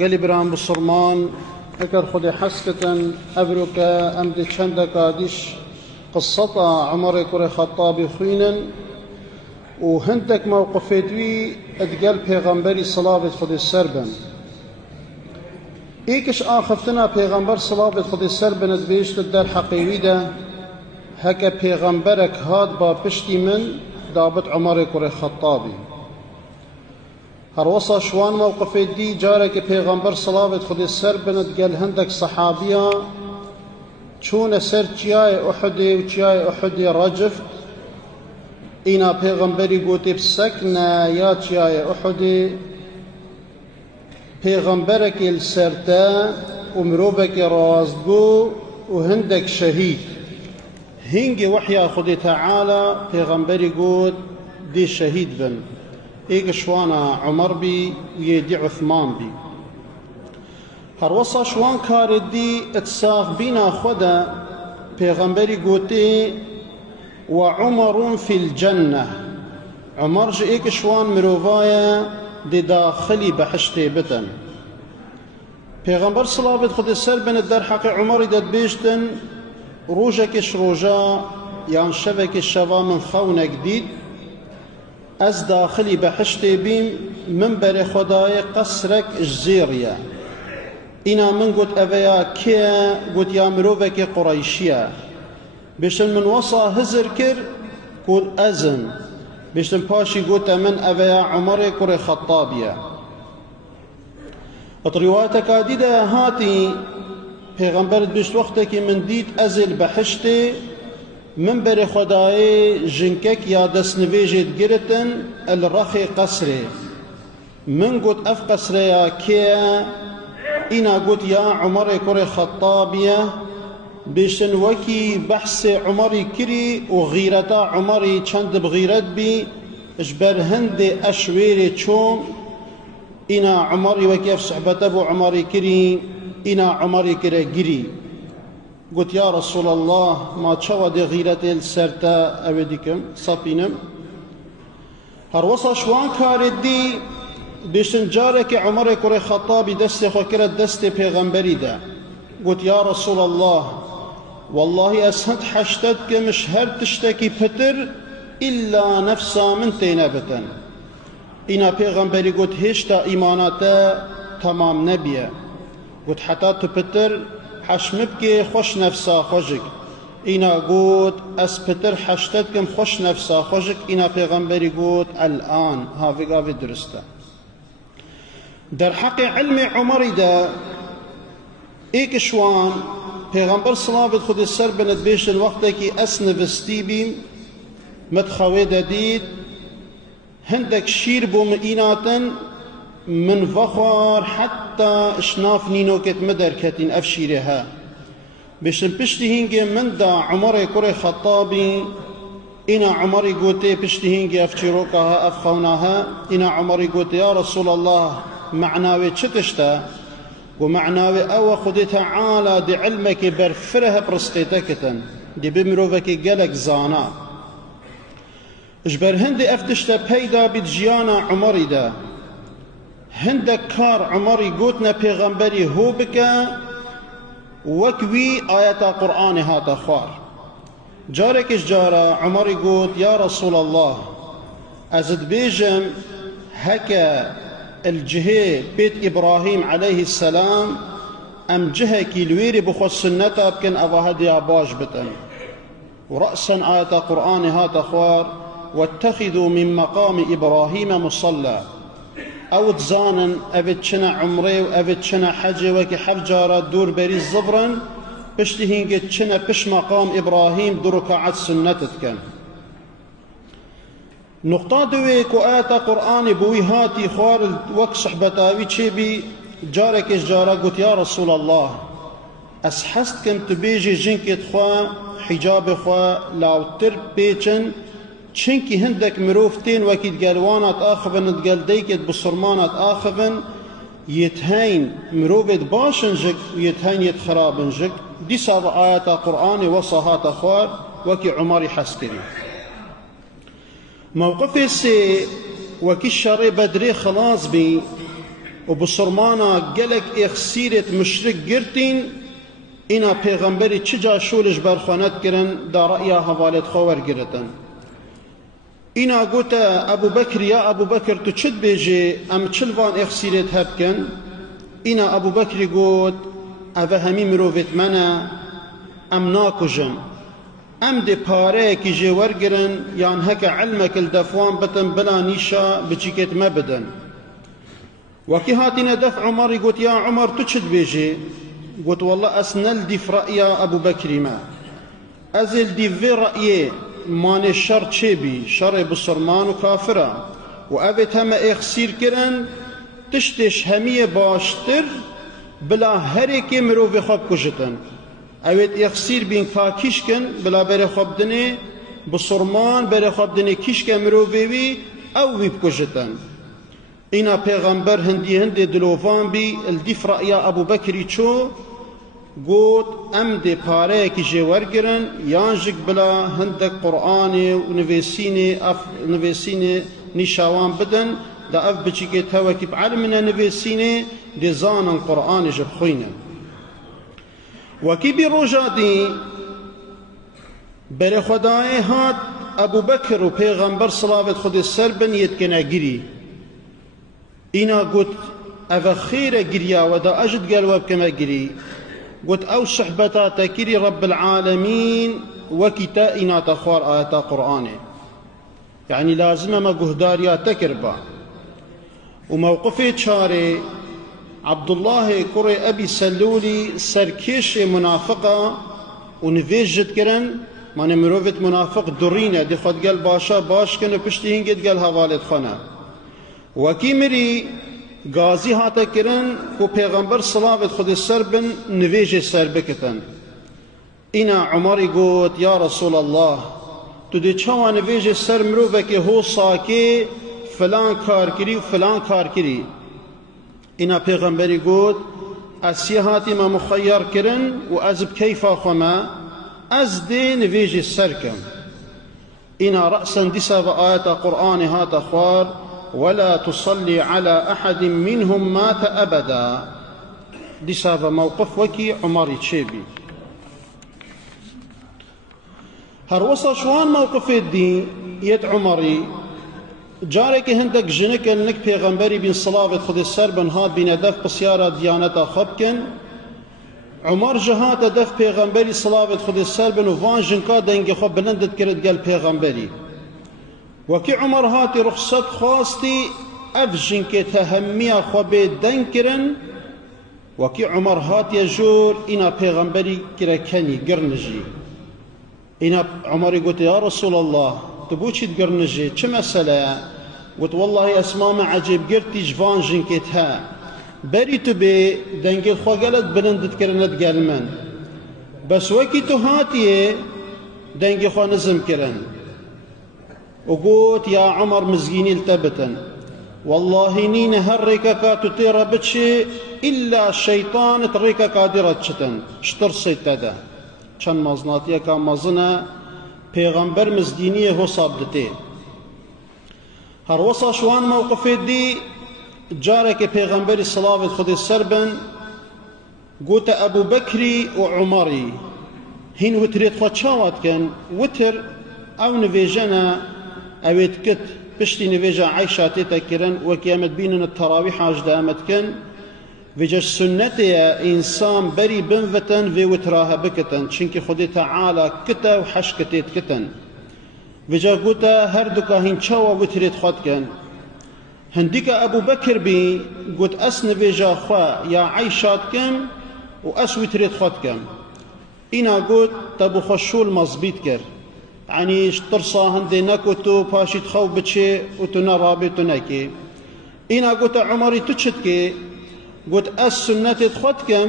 قالي برام بالصرمان اكر خدي حسكة ابرك امدي چندك ديش قصة عمر كري خطابي خوينا وهندك موقفيتوي اتقال پیغمبري صلاة خدي السربن ايكش آخفتنا پیغمبر صلاة خدي السربن ادبيشت الدار حقيوي ده هكا پیغمبرك هاد با پشتي من دابت عمر كري خطابي هروصا شوان موقف دي جارك پیغمبر صلاة خدي السربن قال هندك صحابيا چون سر چياي احدي و چياي احدي رجفت اينا پیغمبري قوتي بسكنا يا چياي احدي پیغمبرك السرتا ومروبك رازقو وهندك شهيد هنجي وحيا خدي تعالى پیغمبري قوت دي شهيد بن ايق شوانا عمر بي ويدي عثمان بي هروصا شوان كاردي اتساغ بينا خدا پیغمبري قوتي وعمر في الجنة عمر جي ايق شوان مروفايا دي داخلي بحشتي بتن پیغمبر صلابت خد السر بن الدار حقي عمر داد بيشتن روجك روجا يان شبك الشبا من خونة جديد از داخلي بحشتي بيم منبر خداي قصرك الجزيرية إنا من قلت أبيا كيا قلت يا مروفك قريشية بيشتن من وصا هزر كر قل أزن بيشتن باشي قلت من أبيا عمر كري خطابية روايتك عديدة هاتي پیغمبر بيشت وقتك من ديت أزل بحشتي منبر خداي جنكك يا دسنفيجت جرتن الرخي قصري من قلت أف قصري يا كيا إنا قلت يا عمر كري خطابية بيشن وكي بحث عمري كري وغيرتا عمري چند بغيرت بي اجبر هند أشويري چوم إنا عمري وكيف صحبت أبو عمري كري إنا عمري كري جري قلت يا رسول الله ما تشوى دي غيرتي السرتا أوديكم صابينم هروصا شوان كاردي بيشن جارك عمر كري خطابي دستي خكرت دستي پیغمبري ده قلت يا رسول الله والله أسهد حشتتك مش هر تشتكي بتر إلا نفسا من تينبتن إنا پیغمبري قلت هشتا إيماناتا تمام نبيه قلت حتى تبتر حشمبكي خوش نفسا خوشك إنا قلت أسبتر حشتتكم خوش نفسا خوشك إنا پیغمبري قلت الآن هافي درسته در حق علم عمر ده ايك شوان پیغمبر صلابت خود السر بند بيش الوقت كي أسنفستي بي متخوي ديد هندك شير بو مئيناتن من فخار حتى اشناف نينوكت مدركتين افشيرها بشن پشتی هنگی من دا عمر كري خطابي إنا عمر قوتي پشتی هنگی افشيروكها افخوناها إنا عمر قوتي يا رسول الله معناوي چتشتا ومعناوي او خدي تعالى دي علمك برفرها برستيتكتن دي بمروفك قلق زانا اجبر هندي افتشتا بيدا بجيانا عمري دا هندك كار عمري قوتنا پیغمبري هو بكا وكوي آيات قرآن هاتا خوار جاركش جارا عمري قوت يا رسول الله أزد بيجم هكا الجهة بيت إبراهيم عليه السلام أم جهة كيلويري بخص سنتا بكن أباهدي عباش بتن ورأسا آيات قرآن هاتا خوار واتخذوا من مقام إبراهيم مصلى او تزانن افت شنا عمري وافت شنا حجي وكي حفجارات دور بري زبرن بشتهين قد شنا بش مقام ابراهيم دور ركعات سنتت نقطة دويك وآيات قرآن بوي هاتي خوار وك صحبتاوي تشيبي جارك جارا قلت يا رسول الله اسحست كم تبيجي جنكت خوا حجاب خوا لاو تر بيچن چنكي هندك مروفتين وكيد قالوانات آخفن تقال ديكت بصرمانات آخفن يتهين مروفت باشن جك ويتهين يتخرابن جك دي صاب آيات قرآن وصهات أخوار وكي عمري حسكري موقف السي وكي الشري بدري خلاص بي و بسرمانا گلک اخسیرت مشرک گرتین اینا پیغمبری چجا شولش برخوانت کرن دا رأیا حوالت خوار گرتن اینا گوتا ابو بکر یا ابو بکر تو چد بیجی ام چلوان اخسیرت هب کن اینا ابو بکر گوت اوه همی مروفت منا ام ناکجن ام دی پاره کی جوار گرن یان هک علمک الدفوان بتن بلا نیشا بچیکت ما بدن وكي هاتنا دفع عمر قلت يا عمر تشد بيجي قلت والله أسنل دي في رأي أبو بكر ما أزل دي في رأيه مان الشر تشيبي شر بصرمان وكافرة وأبت هم إخسير كرن تشتش همية باشتر بلا هريك مروف خواب كجتن أبت إخسير بين كاكيشكن بلا بري خواب دني بصرمان بري خواب دني كيشكن مروفي أو بكجتن اینا پیغمبر هندی دلوفان بی الدیف رأی ابو بکری چو گوت ام دی پاره کی جوار گرن یانجک بلا هندک قرآن و نویسین نشاوان بدن دا اف بچی که توکیب علمنا نویسین دی زانن قرآن جب خوینن وکی بی روژا دی بر خدای هات ابو بکر و پیغمبر صلوات خود سر بن یتکنه گیری اینا قلت أفا خير قريا ودا أجد قلوب كما قري قلت أو صحبتا تكري رب العالمين وكتا إنا تخوار آيات قرآن يعني لازم ما قهداريا تكربا وموقفي تشاري عبد الله كري أبي سلولي سركيش منافقة ونفيجت كرن ما نمروفت منافق درينة دي خد قال باشا باش كنو پشتي هنگت قال هوالت خانه وکی مری غازی هاتا کرن و پیغمبر صلوات خود سر بن نویج سر بکتن اینا عمری گوت یا رسول الله تو دی چوا نویج سر مروفه که هو ساکی فلان کار کری و فلان کار کری اینا پیغمبری گوت اسیهاتی ما مخیر کرن و از بکیفا خما از دی نویج سر کم اینا رأسا دیسا و آیت قرآن هاتا خوار ولا تصلي على أحد منهم مات أبدا دي سابا موقف وكي عمري تشيبي هروسا شوان موقف الدين يد عمري جارك هندك جنك انك پیغمبري بن صلاة خد السر بن هاد بن دف بسيارة ديانتا خبكن عمر جهات دف پیغمبري صلاة خد السر بن وفان جنكا دنگ خب بلندت كرد قال پیغمبري وكي عمر هاتي رخصت خواستي أفجن كي تهمية خوبي دنكرن وكي عمر هاتي يجور إنا پیغمبري كركني قرنجي إنا عمر يقول يا رسول الله تبوشي تقرنجي چه مسألة قلت والله أسمام عجيب قرتي جفان جن كي تها بري تبي دنكي الخوغلت بلندت كرنت قلمن بس وكي تهاتي دنكي خوا نزم كرن وقلت يا عمر مزجيني التبتا والله نين هركا تطير بتشي إلا الشيطان تريكا قادرة شتن شتر سيتدا چن مزناتيا كان مزنا پیغمبر مزدينية هو صابدتي هر وصا شوان موقف دي جارك پیغمبر صلاة خد السربن قلت أبو بكري وعمري هين وتريد خد شاوات كان وتر أو نفيجنا أويت كت بشتي نفيجا عيشة تتكرن وكيامت بيننا التراويح عجدامت كن وجه سنتي إنسان بري بنفتن في وتراها بكتن شنك خدي تعالى كتا وحش كتيت كتن وجه قوتا هردوكا هين شاوا وتريد خد كن هنديك أبو بكر بي قلت أس نفيجا خوا يا عيشات كم وأس وتريد خد كم إنا قلت تبو خشول مزبيت كر يعني ترصا هندي نكوتو باشي تخو بتشي وتنا رابط نكي إنا قلت عمري تشتكي قلت أس سنة تخدكم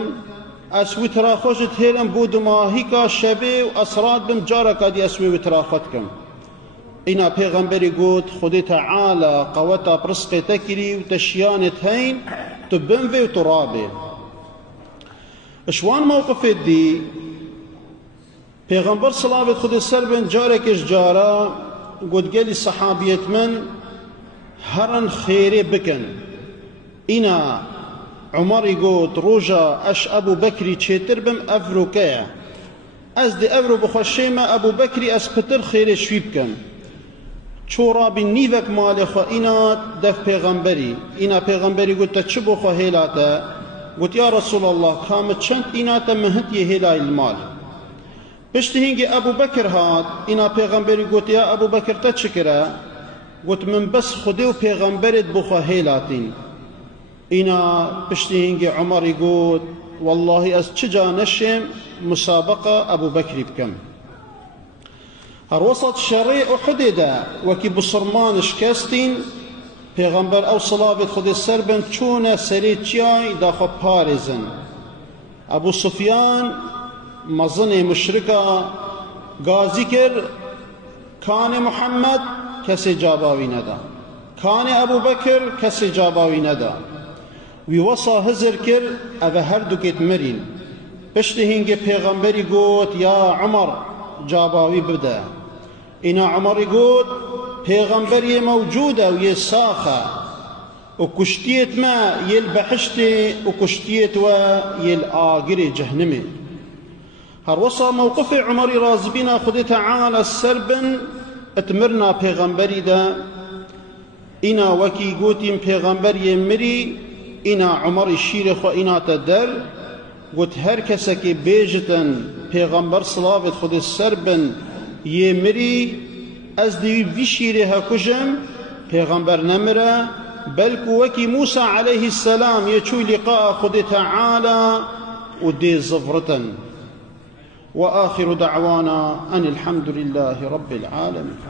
أس وترا خوشت هيلم بودو ما هيكا شبي وأسراد بمجارك دي أسوي وترا خدكم إنا پیغمبري قلت خدي تعالى قوتا برسقي تكري وتشيانت هين تبنفي وترابي اشوان موقف دي پیغمبر صلاة خود السر بن جاركش جارا قد قال الصحابية من هرن خيري بكن إنا عمر يقول روجا أش أبو بكري تشيتر بم أفروكايا از دي أفرو بخشيما أبو بكري أسبتر خير شويبكم چورا بن نيفك مالي خو إنا دف پیغمبري إنا پیغمبري قلت تشبو خو هيلاتا قلت يا رسول الله كامت شنت إنا تمهت يهيلا المال بشتي هنگي أبو بكر هات إنا پیغمبري قلت يا أبو بكر تشكرا قلت من بس خديو پیغمبرت بخو هيلاتين إنا بشتي هنگي عمر يقول والله از چجا نشم مسابقة أبو بكر بكم هر وسط شريع أحد دا وكي بصرمان شكستين پیغمبر أو صلابت خود السربن چون سريتياي داخو بارزن أبو سفيان مظن مشركة غازي كر كان محمد كسي جاباوي ندا كان أبو بكر كسي جاباوي ندا ويوصى هزر كر أبا هردوكت مرين بشتهنگ پیغمبری قوت يا عمر جاباوي بدا إنا عمر قوت پیغمبری موجودة ويساخة وكشتيت ما يلبحشتي وكشتيت ويلآقري جهنمي هروصى موقف عمر رازبنا خد تعالى السربن اتمرنا پیغمبری دا إنا وكي قوتين پیغمبری مري إنا عمر الشيرخ وإنا تدر قلت هر كسكي بيجتن پیغمبر صلابت خود السربن يمري از دي في شيرها كجم پیغمبر نمرا بلكو وكي موسى عليه السلام يشو لقاء خود تعالى ودي زفرة وآخر دعوانا أن الحمد لله رب العالمين.